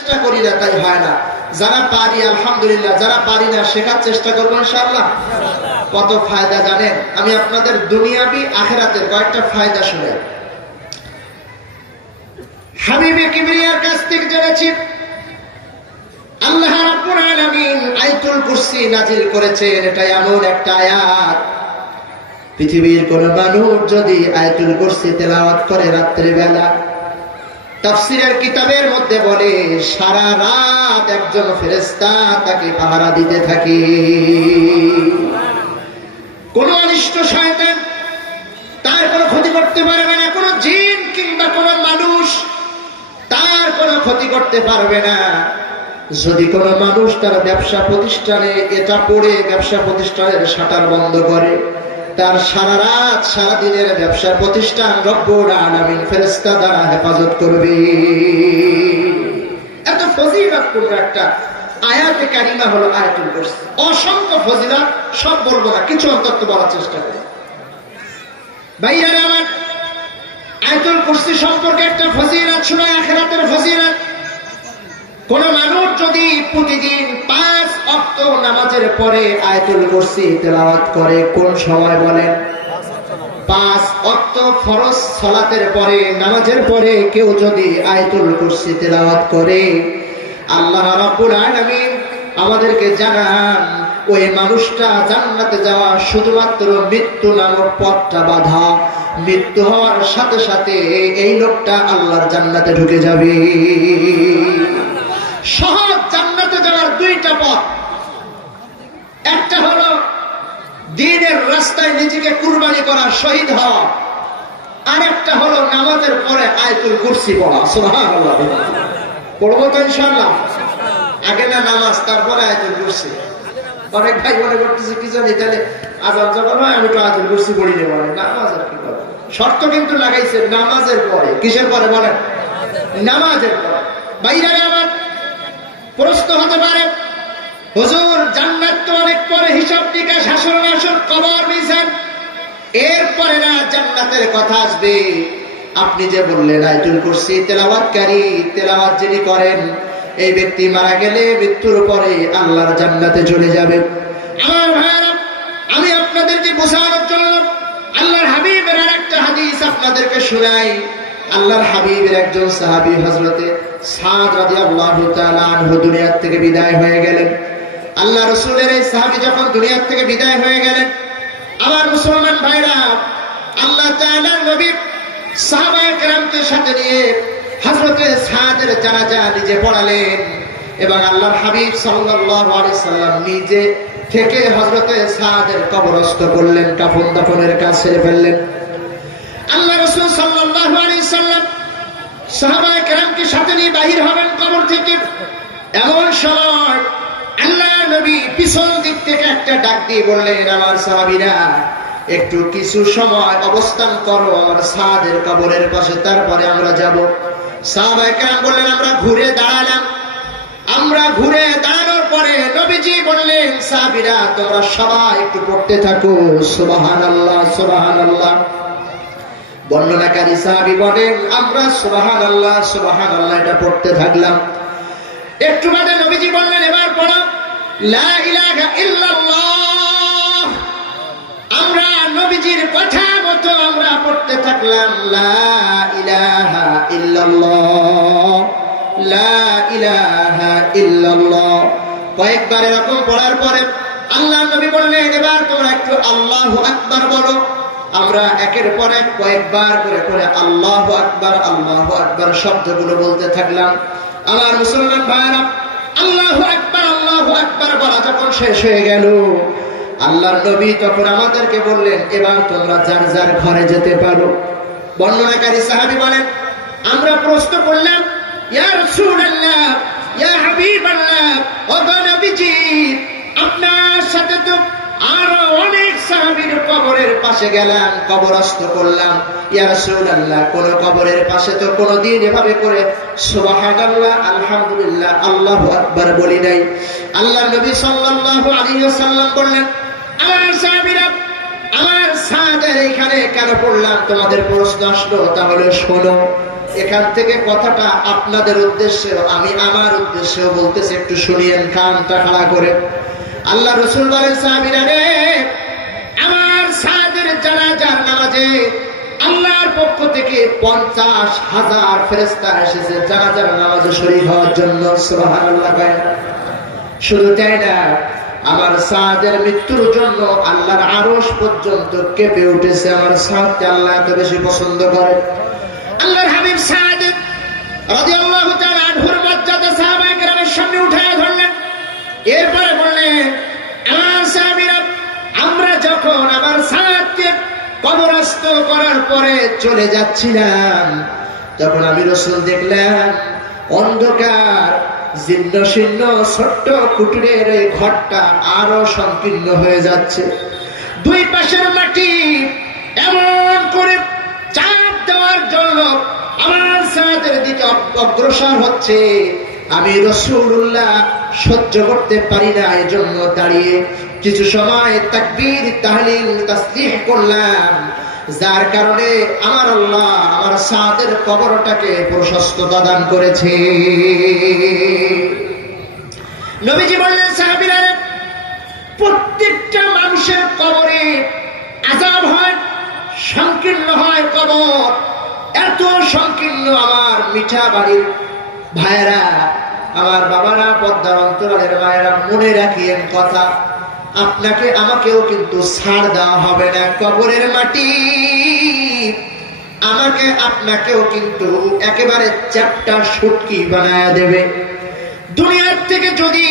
চেষ্টা করি না তাই হয় না। যারা পারি আলহামদুলিল্লাহ, যারা পারি না শেখার চেষ্টা করবো ইনশাআল্লাহ। কত ফায়দা জানেন? আমি আপনাদের দুনিয়াবি আখিরাতের কয়েকটা ফায়দা শুনে হাবিবে কিবরিয়ার কাছ থেকে জেনেছি আল্লাহ রাব্বুল আলামিন আয়াতুল কুরসি নাজিল করেছেন। এটা এমন একটা আয়াত, পৃথিবীর কোন মানুষ যদি আয়াতুল কুরসি তেলাওয়াত করে রাত্রি বেলা, তাফসীরের কিতাবের মধ্যে বলে সারা রাত একজন ফেরেশতা তাকে পাহারা দিতে থাকে। কোন অনিষ্ট শয়তান তার কোনো ক্ষতি করতে পারবে না, কোন জিন কিংবা কোন মানুষ তার কোনো ক্ষতি করতে পারবে না। যদি কোন মানুষ তার ব্যবসা প্রতিষ্ঠানে এটা পড়ে ব্যবসা প্রতিষ্ঠানের শাটার বন্ধ করে, তার সারা রাত সারা দিনের ব্যবসা প্রতিষ্ঠান রব্বুল আলামিন ফেরেশতা দ্বারা হেফাজত করবে। এত ফজিলতপূর্ণ একটা আয়াতে কারিমা হলো আয়াতুল কুরসি। অসংখ্য ফজিলত, সব বলবো না, কিছু অন্তত বলার চেষ্টা করি। ভাইয়ারা আমার, আয়াতুল কুরসি সম্পর্কে একটা ফজিলত শুনে আখিরাতের ফজিলত। কোন মানুষ যদি প্রতিদিন 5 ওয়াক্ত নামাজের পরে আয়াতুল কুরসি তেলাওয়াত করে, কোন সময় বলেন? 5 ওয়াক্ত ফরজ সালাতের পরে, নামাজের পরে কেউ যদি আয়াতুল কুরসি তেলাওয়াত করে, আল্লাহ রাব্বুল আলামিন আমাদেরকে জানান ওই মানুষটা জান্নাতে যাওয়া শুধুমাত্র মৃত্যু নামক পথটা বাধা। মৃত্যু হওয়ার সাথে সাথে এই লোকটা আল্লাহর জান্নাতে ঢুকে যাবে। সহজ জান্নাতে যাওয়ার দুইটা পথ, একটা হলো দ্বীনের রাস্তায় নিজেকে কুরবানি করা, শহীদ হওয়া, আর একটা হলো নামাজের পরে আয়াতুল কুরসি পড়া। সুবহানাল্লাহ, পড়বো তো ইনশাআল্লাহ। আগে না নামাজ, তারপরে আয়াতুল কুরসি। অনেক ভাই মনে করতেছে কি জানি, তাহলে আজান যখন হয় আমি তো আয়াতুল কুরসি পড়ি নেব, নামাজ আর কি করবো। শর্ত কিন্তু লাগাইছে নামাজের পরে। কিসের পরে বলেন? নামাজের পরে। বাইরে আমার প্রশ্ন হতে পারে, হুজুর জান্নাত তো অনেক পরে, হিসাব নিকাশ, হাসর নাসর, কবর, মিজান, এরপরে না জান্নাতের কথা আসবে? আপনি যে বললেন আয়াতুল কুরসি তেলাওয়াতকারী, তেলাওয়াত যিনি করেন, এই ব্যক্তি মারা গেলে মৃত্যুর পরে আল্লাহর জান্নাতে চলে যাবে। আমার ভাইরা, আমি আপনাদেরকে বোঝানোর জন্য আল্লাহর হাবিবের আরেকটা হাদিস আপনাদেরকে শোনাই। আল্লাহর হাবিবের একজন সাহাবী হযরতে সাদ রাদিয়াল্লাহু তাআলা আনহু দুনিয়া থেকে বিদায় হয়ে গেলেন। আল্লাহ রাসূলের এই সাহাবী যখন দুনিয়া থেকে বিদায় হয়ে গেলেন, আমার মুসলমান ভাইরা, আল্লাহ তাআলার নবী সাহাবায়ে কেরামকে সাথে নিয়ে হযরতে সাদের জানাজা নিজে পড়ালেন এবং আল্লাহর হাবিব সাল্লাল্লাহু আলাইহি সাল্লাম নিজে থেকে হযরতে সাদের কবরস্থ করলেন, কাফন দাফনের কাজ সেরে ফেললেন। আল্লাহ রাসূল সাল্লাল্লাহু আলাইহি সাল্লাম সাহাবায়ে কেরামকে সাথে নিয়ে বাহির হবেন কবর থেকে। এমন সময় আল্লাহ নবী পিছন দিক থেকে একটা ডাক দিয়ে বললেন, আমার সাহাবীরা একটু কিছু সময় অবস্থান করো আমার সাদের কবরের পাশে, তারপরে আমরা যাব। সাহাবায়ে কেরাম বললেন, আমরা ঘুরে দাঁড়ালাম। আমরা ঘুরে দাঁড়ানোর পরে নবীজি বললেন, সাহাবীরা তোমরা সবাই একটু পড়তে থাকো সুবহানাল্লাহ সুবহানাল্লাহ। বর্ণনাকারী সাহাবী বলেন, আমরা সুবহানাল্লাহ সুবহানাল্লাহ এটা পড়তে থাকলাম। একটু বাদে নবীজি বললেন, এবার পড়ো লা ইলাহা ইল্লাল্লাহ। আমরা নবীজির কথা মতো আমরা পড়তে থাকলাম, লা ইলাহা ইল্লাল্লাহ লা ইলাহা ইল্লাল্লাহ। কয়েকবার এরকম পড়ার পরে আল্লাহ নবী বললেন, এবার তোমরা একটু আল্লাহু আকবার বলো। আমরা একের পর এক কয়েকবার করে করে আল্লাহু আকবার শব্দগুলো বলতে থাকলাম। আমার মুসলমান ভাইরা, আল্লাহু আকবার বলা যখন শেষ হয়ে গেল, আল্লাহর নবী তখন আমাদেরকে বললেন, এবার তোমরা যার যার ঘরে যেতে পারো। বর্ণনাকারী সাহাবী বলেন, আমরা প্রশ্ন করলাম, ইয়া রাসূলুল্লাহ, ইয়া হাবিবাল্লাহ, ও নবীজি, আপনার সাথে তো আরো অনেক সাহাবীর কবরের পাশে গেলাম, কবরস্থ করলাম। ইয়া রাসূলুল্লাহ, কোন কবরের পাশে তো কোনদিন এভাবে করে সুবহানাল্লাহ আলহামদুলিল্লাহ আল্লাহু আকবার বলি নাই। আল্লাহর নবী সাল্লাল্লাহু আলাইহি ওয়াসাল্লাম বললেন, আমার সাহাবীরা, আমার সাদের এখানে কেন পড়লাম? তোমাদের প্রশ্ন আসলো, তাহলে শোনো। এখান থেকে কথাটা আপনাদের উদ্দেশ্যে, আমি আমার উদ্দেশ্যে বলতেছি, একটু শুনিয়েন কানটা খাড়া করে। আল্লাহ রাসূল বলেন, সাহাবীরা রে, আমার সাদের জানাজার নামাজে আল্লাহর পক্ষ থেকে 50,000 ফেরেশতা এসেছে জানাজার নামাজে শরীক হওয়ার জন্য। সুবহানাল্লাহ। শুধু তাই না, আমার সাদের মৃত্যুর জন্য আল্লাহর আরশ পর্যন্ত কেঁপে উঠেছে। আমার সাদকে আল্লাহ এত বেশি পছন্দ করে। আল্লাহর হাবিব সাদ রাদিয়াল্লাহু তাআলা আনহুর মর্যাদা সাহাবায়ে কেরামের সামনে উঠায় ধরলেন। এরপরে বললেন, আমার সাহাবীরা, আমরা যখন আমার সাদকে কবরস্থ করার পরে চলে যাচ্ছিলাম, তখন আমি রাসূল দেখলাম অন্ধকার জীর্ণ শীর্ণ ছোট্ট কুটিরের এই ঘরটা আরো সংকীর্ণ হয়ে যাচ্ছে। দুই পাশের মাটি এমন করে চাপ দেওয়ার জন্য আমার সাদের দিকে অগ্রসর হচ্ছে। আমি রাসূলুল্লাহ সহ্য করতে পারি না, এজন্য দাঁড়িয়ে কিছু সময় তাকবীর তাহলিল তাসবিহ করলাম, যার কারণে আমার আল্লাহ আমার সাদের কবরটাকে প্রশস্ততা দান করেছে। নবীজি বললেন, সাহাবীরা, প্রত্যেকটা মানুষের কবরে আযাব হয়, সংকীর্ণ হয় কবর। এত সংকীর্ণ আমার মিঠা বাড়ির ভাইয়েরা, আমার বাবারা, পর্দার অন্তরালের মায়েরা, মনে রাখিয়েন কথা, আপনাকে আমাকেও কিন্তু ছাড় দেওয়া হবে না। কবরের মাটি আমাকে আপনাকেও কিন্তু একেবারে চ্যাপ্টা শুটকি বানায়া দেবে। দুনিয়ার থেকে যদি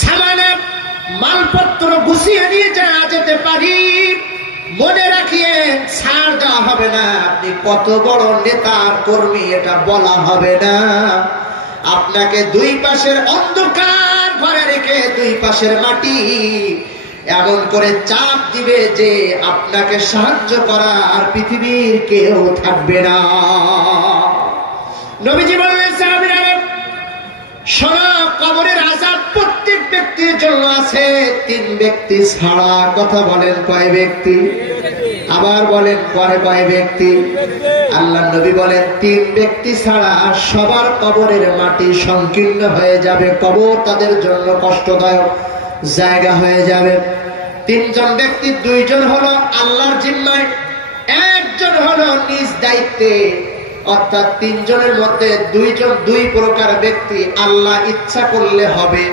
সামান্য মালপত্র গুছিয়ে নিয়ে যাওয়া যেতে পারি, মনে রাখিয়েন ছাড় দেওয়া হবে না। আপনি কত বড় নেতার কর্মী এটা বলা হবে না। আপনাকে দুই পাশের অন্ধকার ঘরে রেখে দুই পাশের মাটি এমন করে চাপ দিবে যে আপনাকে সাহায্য করা আর পৃথিবীর কেউ থাকবে না। নবীজি বললেন, সাহাবীরা, শোনো, কবরের আযাব প্রত্যেক ব্যক্তির জন্য আছে, 3 ব্যক্তি ছাড়া। কথা বলেন, কয় ব্যক্তি? আবার বলেন, কয় ব্যক্তি? আল্লাহ নবী বলেন, 3 ব্যক্তি ছাড়া সবার কবরের মাটি সংকীর্ণ হয়ে যাবে। কবর তাদের জন্য কষ্টদায়ক জায়গা হয়ে যাবে। 3 জন ব্যক্তি, 2 জন হলো আল্লাহর জিম্মায়, 1 জন হলো নিজ দায়িত্বে। অর্থাৎ 3 জনের মধ্যে 2 জন 2 প্রকার ব্যক্তি আল্লাহ ইচ্ছা করলে হবে।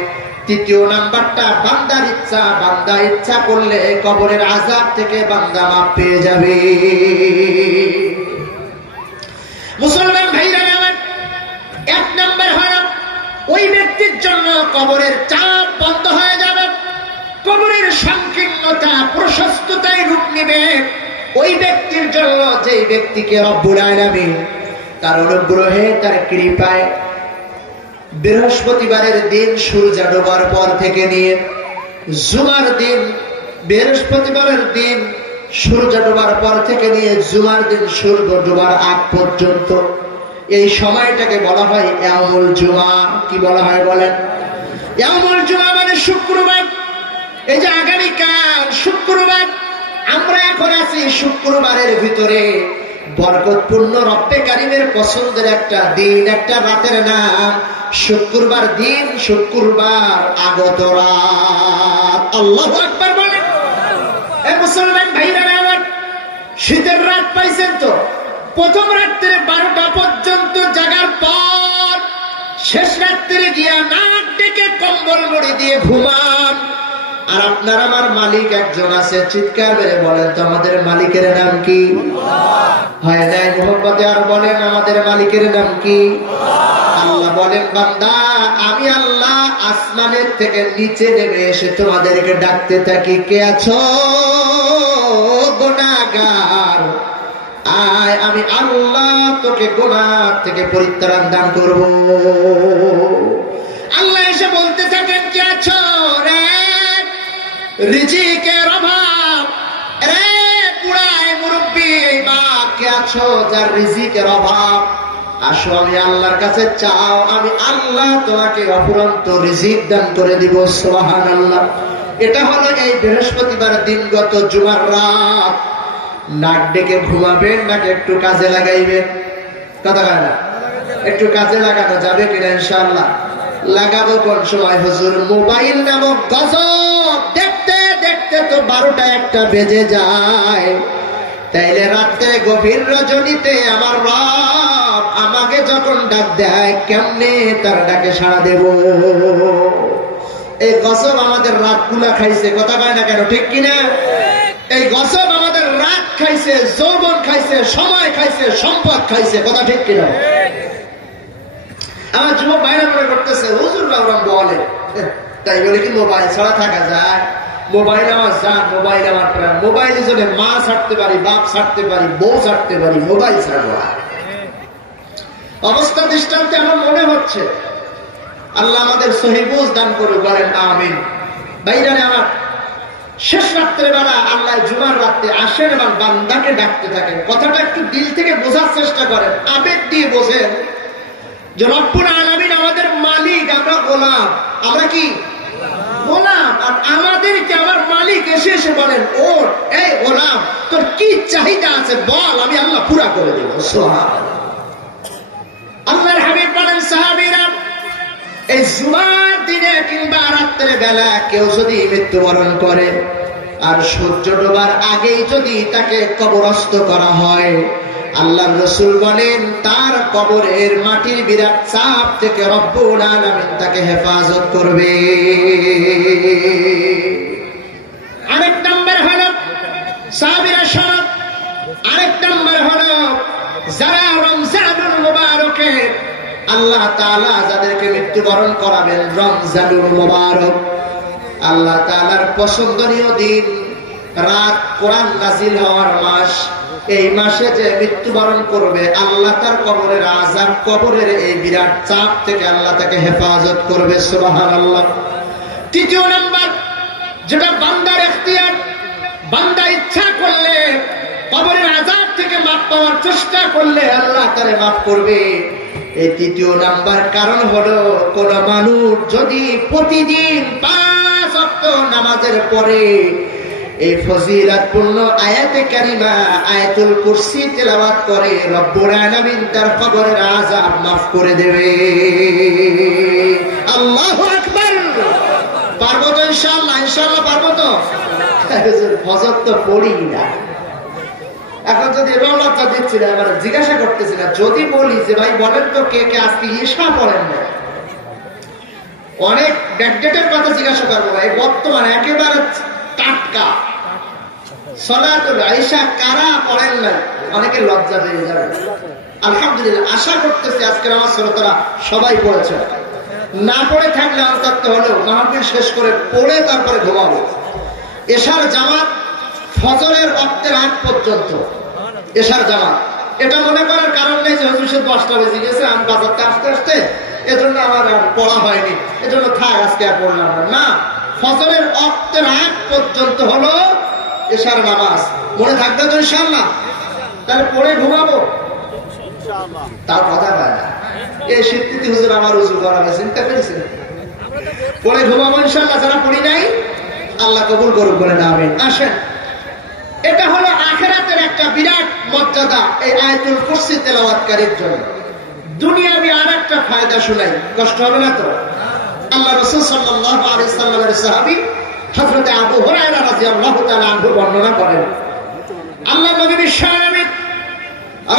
তৃতীয় নাম্বারটা বান্দার ইচ্ছা। বান্দা ইচ্ছা করলে কবরের আযাব থেকে বান্দা মাফ পেয়ে যাবে। মুসলমান ভাইরা আমার, 1 নাম্বার হলো ওই ব্যক্তির জন্য কবরের চাপ বন্ধ হয়ে যাবে, কবরের সংকীর্ণতা প্রশস্ততায় রূপ নেবে। ওই ব্যক্তির জন্য, যে ব্যক্তিকে রব্বুল আলামিন তার অনুগ্রহে তার কৃপায় বৃহস্পতিবারের দিন সূর্য ডোবার পর থেকে নিয়ে জুমার দিন, বৃহস্পতিবারের দিন সূর্য ডোবার পর থেকে নিয়ে জুমার দিন সূর্য ডোবার আগ পর্যন্ত এই সময়টাকে বলা হয় ইয়াউমুল জুমা। কি বলা হয় বলেন? ইয়াউমুল জুমা মানে শুক্রবার। এই যে আগামীকাল শুক্রবার, আমরা এখন আছি শুক্রবারের ভিতরে। বরকতপূর্ণ রব্বে কারিমের পছন্দের একটা দিন, একটা রাতের নাম শুক্রবার দিন, শুক্রবার আগত রাত। আল্লাহু আকবার বলেন। এই মুসলমান ভাইরা আমার, শীতের রাত পাইছেন তো? প্রথম রাত্রে 12টা পর্যন্ত জাগার পর শেষ রাত্রে গিয়া নাক ডেকে কম্বল মুড়ি দিয়ে ঘুমান। আর আপনার আমার মালিক একজন আছে, চিৎকার মেরে বলেন তো আমাদের মালিকের নাম কি? হয় নাই মোহাম্মদে? আর বলেন, আমাদের মালিকের নাম কি? আল্লাহ বলেন, বান্দা, আমি আল্লাহ আসমানের থেকে নিচে নেমে এসে তোমাদেরকে ডাকতে থাকি, কে আছো গুনাহগার? আয়, আমি আল্লাহ তোকে গুনাহ থেকে পরিত্রাণ দান করব। আল্লাহ এসে বলতে থাকেন, কে আছো রে? রিজিকের অভাব রে, বুড়াই মুরব্বী মা, কে আছো যার রিজিকের অভাব? আসো, আমি আল্লাহর কাছে চাও, আমি আল্লাহ তোমাকে অফুরন্ত রিজিক দান করে দিব। সুবহানাল্লাহ। এটা হলো এই বৃহস্পতিবার দিনগত জুমার রাত। নাক ডেকে ঘুমাবেন নাকি একটু কাজে লাগাইবেন? কথা কয় না? একটু কাজে লাগানো যাবে কিনা ইনশাআল্লাহ? লাগাবো কোন সময় হুজুর? মোবাইল নামক গজব দেখতে দেখতে তো 12টা 1টা বেজে যায়। তাইলে রাত্রে গভীর রজনীতে আমার রব আমাকে যখন ডাক দেয়, কেমনে তার ডাকে সাড়া দেব? এই গজব আমাদের রাতগুলা খাইছে, কথা কয় না কেন? ঠিক কিনা? এই গজব আমাদের রাত খাইছে, যৌবন খাইছে, সময় খাইছে, সম্পদ খাইছে, কথা ঠিক কিনা? আমার যুবক ভাইরা মনে করতেছে হুজুররা ওরম বলে, তাই বলে কি মোবাইল ছাড়া থাকা যায়? মোবাইল আমার জান, মোবাইল আমার প্রাণ। মোবাইল জন্য মা ছাড়তে পারি, বাপ ছাড়তে পারি, বউ ছাড়তে পারি, মোবাইল ছাড়বো না। অবস্থা দৃষ্টান্তে আমার মনে হচ্ছে। আল্লাহ আমাদের সহিহ বুঝ দান করুক, বলেন আমিন। ভাইরানে আমার, শেষ রাত্রে বেলা আল্লাহ জুমার রাতে আসেন এবং বান্দাকে ডাকতে থাকেন। কথাটা একটু দিল থেকে বোঝার চেষ্টা করেন, আবেগ দিয়ে বোঝেন যে রব্বুল আলামিন আমাদের মালিক, আমরা গোলাম। আমরা কি গোলাম? আর আমাদেরকে আমার মালিক এসে এসে বলেন, ও এই গোলাম, তোর কি চাহিদা আছে বল, আমি আল্লাহ পুরা করে দেব। সুবহানাল্লাহ। আল্লাহর হাবিব বলেন, সাহাবীরা, এই জুমার দিনে কিংবা রাত্রে বেলা কেউ যদি মৃত্যুবরণ করে আর সূর্য ডোবার আগেই যদি তাকে কবরস্থ করা হয়, আল্লাহর রাসূল বলেন তার কবরের মাটির বিরাট চাপ থেকে রব্বুল আলামিন তাকে হেফাজত করবে। আরেক নাম্বার হলো সাহাবীরা শরৎ, আরেক নাম্বার হলো যারা রমজানুল মুবারকে আল্লাহ তাআলা যাদেরকে মৃত্যুবরণ করাবেন, রমজানুল মুবারক আল্লাহ তাআলার পছন্দনীয় দিন, রাত, কোরআন নাজিল হওয়ার মাস, এই মাসে যে মৃত্যুবরণ করবে আল্লাহ তার কবরের আযাব, কবরের এই বিরাট চাপ থেকে আল্লাহ তাকে হেফাজত করবে। সুবহানাল্লাহ। তৃতীয় নাম্বার, যেটা বান্দার ইখতিয়ার, বান্দা ইচ্ছা করলে কবরের আযাব থেকে মাফ পাওয়ার চেষ্টা করলে আল্লাহ তারে মাফ করবে। এই তৃতীয় নাম্বার কারণ হলো, কোন মানুষ যদি প্রতিদিন 5 ওয়াক্ত নামাজের পরে এই ফজিলতপূর্ণ আয়াতে কারিমা আয়াতুল কুরসি তেলাওয়াত করে, রব্বুল আলামিন তার কবরের আযাব মাফ করে দেবে। আল্লাহু আকবার। পারবো তো ইনশাআল্লাহ? ইনশাআল্লাহ পারবো তো? ফজর তো পড়ি না। এখন যদি রওনাটা দিচ্ছি না, এবার জিজ্ঞাসা করতেছি না, যদি বলি যে ভাই বলেন তো কে কে আজকে ইশা পড়েন না, অনেক ব্যাকডেটের কথা জিজ্ঞাসা করবো। ভাই বর্তমানে একেবারে টাটকা সালাতুল ইশা কারা পড়েন না, অনেকে লজ্জা পেয়ে যাবে। আলহামদুলিল্লাহ, আশা করতেছি আজকের আমার শ্রোতারা সবাই পড়েছে। না পড়ে থাকলে অন্তত হলেও মাহফিল শেষ করে পড়ে তারপরে ঘুমাবো। এশার জামাত ফজরের ওয়াক্তের আগ পর্যন্ত এশার জামাত, এটা মনে করার কারণ নেই যে হুজুর 10টা বেজে গেছে, আমি বাজারতে আসতে আসতে এজন্য আমার আর পড়া হয়নি, এজন্য থাক আজকে আর পড়লাম না। ফজরের ওয়াক্তের আগ পর্যন্ত হলো এশার নামাজ। মনে থাকবে তো ইনশাআল্লাহ? তাহলে পড়ে ঘুমাবো, তার কথা পায় না। এই শীতটি হুজুর আমার উজু করাবে, চিন্তা করেছেন? পড়ে ঘুমাবো ইনশাআল্লাহ। যারা পড়ি নাই আল্লাহ কবুল করুক, বলে না আমিন। আসেন, এটা হলো আখিরাতের একটা বিরাট মর্যাদা এই আয়াতুল কুরসি তেলাওয়াতকারীর জন্য। দুনিয়াবি আরেকটা ফায়দা শুনাই, কষ্ট হবে না তো? আল্লাহ রাসূল সাল্লাল্লাহু আলাইহি সাল্লামের সাহাবী হযরত আবু হুরায়রা রাদিয়াল্লাহু তাআলা আনহু বর্ণনা করেন, আল্লাহ নবী বিশ্বনবী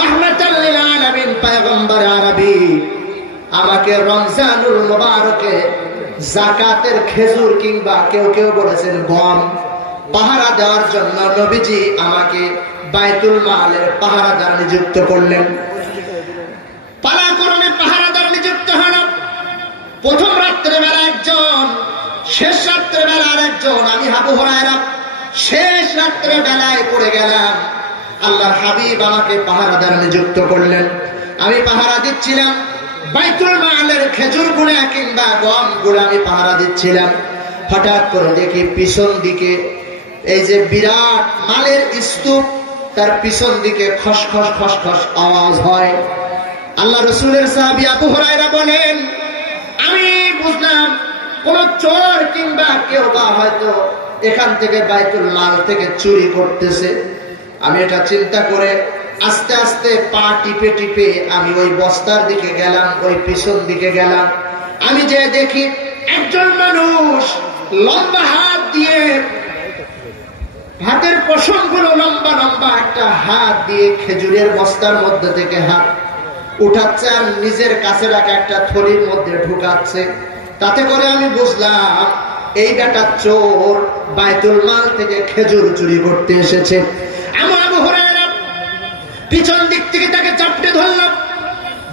রাহমাতাল লিল আলামিন পয়গম্বর আরবী আমাকে রমজানুল মুবারকে যাকাতের খেজুর কিংবা কেউ কেউ বলেছেন গম পাহারা দেওয়ার জন্য নবীজি আমাকে বাইতুল মালের পাহারাদার নিযুক্ত করলেন। পালাক্রমে পাহারাদার নিযুক্ত হল। প্রথম রাত্রে বেলা একজন, শেষ রাত্রে বেলা আরেকজন। আমি আবু হুরায়রা শেষ রাত্রে বেলায় পড়ে গেলাম। আল্লাহর হাবিব আমাকে পাহারাদার নিযুক্ত করলেন। আমি পাহারা দিচ্ছিলাম বাইতুল মালের খেজুর গুলা কিংবা গম গুলা আমি পাহারা দিচ্ছিলাম। হঠাৎ করে দেখি পিছন দিকে এই যে বিরাট মালের স্তূপ, তার পিছন দিকে খসখস খসখস আওয়াজ হয়। আল্লাহ রাসূলের সাহাবী আবু হুরায়রা বলেন, আমি বুঝলাম কোন চোর কিংবা কেউ বা হয়তো এখান থেকে বাইতুল মাল থেকে চুরি করতেছে। আমি এটা চিন্তা করে আস্তে আস্তে পা টিপে টিপে আমি ওই বস্তার দিকে গেলাম, ওই পিছন দিকে গেলাম। আমি যে দেখি একজন মানুষ লম্বা হাত দিয়ে, হাতের পশমগুলো লম্বা লম্বা, একটা হাত দিয়ে খেজুরের বস্তার মধ্যে থেকে হাত উঠাচ্ছে আর নিজের কাছে রাখা একটা থলির মধ্যে ঢুকাচ্ছে। তাতে করে আমি বুঝলাম এই বেটা চোর, বাইতুল মাল থেকে খেজুর চুরি করতে এসেছে। আমার আবু হুরায়রা পিছন দিক থেকে তাকে চাপটে ধরলাম।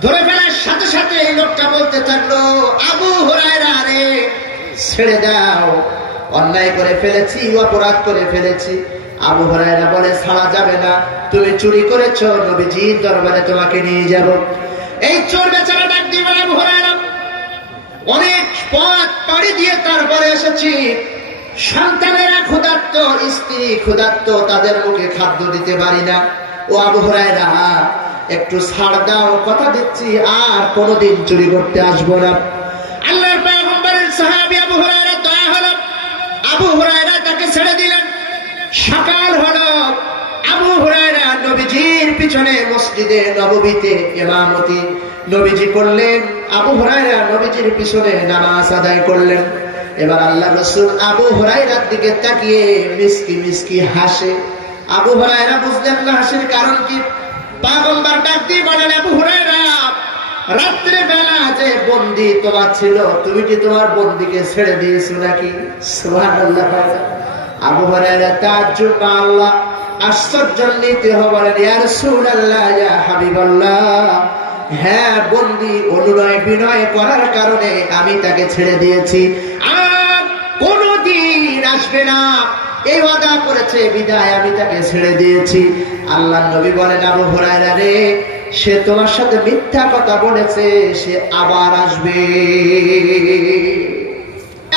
ধরে ফেলার সাথে সাথে এই লোকটা বলতে থাকলো, আবু হুরায়রা রে, ছেড়ে দাও, অন্যায় করে ফেলেছি, অপরাধ করে ফেলেছি। আবু হুরায়রা বলে, ছাড়া যাবে না, তুমি চুরি করেছো, নবীজির দরবারে তোমাকে নিয়ে যাব। এই চোর বেচারা ডাক দিয়ে বলে, আবু হুরায়রা, অনেক পথ পাড়ি দিয়ে তারপরে এসেছি, সন্তানেরা ক্ষুধার্ত, স্ত্রী ক্ষুধার্ত, তাদের মুখে খাদ্য দিতে পারি না। ও আবু হুরায়রা, একটু ছাড় দাও, কথা দিচ্ছি আর কোনোদিন চুরি করতে আসবো না। আল্লাহর পয়গম্বরের সাহাবী আবু হুরায়রা দয়া হলো, আবু হুরায়রা তাকে ছেড়ে দিলেন। সকাল হলো, আবু হুরায়রা নবীজির পিছনে মসজিদে নববীতে ইমামতি নবীজি করলেন। আবু হুরায়রা নবীজির পিছনে নামাজ আদায় করলেন। এবার আল্লাহ রাসূল আবু হুরায়রার দিকে তাকিয়ে মিসকি মিসকি হাসে। আবু হুরায়রা বুঝলেন না হাসির কারণ কি। পয়গম্বর ডাক দিয়ে বলেন, আবু হুরায়রা, রাত্রে বেলা যে বন্দী তোমার ছিল, তুমি কি তোমার বন্দীকে ছেড়ে দিয়েছো নাকি? সুবহানাল্লাহ। আবু হুরায়রা তাজ্জুব, আল্লাহ আশ্চর্যান্বিত হয়ে বলেন, ইয়া রাসূলুল্লাহ, ইয়া হাবিবাল্লাহ, হ্যাঁ, বন্দী অনুনয় বিনয় করার কারণে আমি তাকে ছেড়ে দিয়েছি, আর কোনদিন আসবে না এই ওয়াদা করেছে, বিদায় আমি তাকে ছেড়ে দিয়েছি। আল্লাহর নবী বলেন, আবু হুরায়রা রে, সে তোমার সাথে মিথ্যা কথা বলেছে, সে আবার আসবে।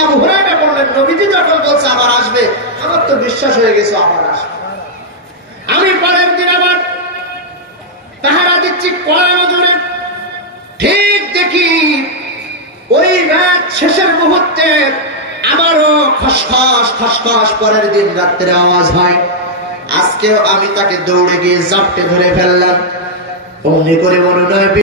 আবু হুরায়রা বললেন, নবীজি যখন বলছে আবার আসবে, আমার তো বিশ্বাস হয়ে গেছে আবার আসবে। আমি পরের দিন আবার পাহারা দিচ্ছি কড়া নজরে, ঠিক দেখি ওই রাত শেষের মুহূর্তে আবারও খসখস খসখস পরের দিন রাত্রে আওয়াজ হয়। আজকেও আমি তাকে দৌড়ে গিয়ে জাপটে ধরে ফেললাম। অমনি করে মনে নয়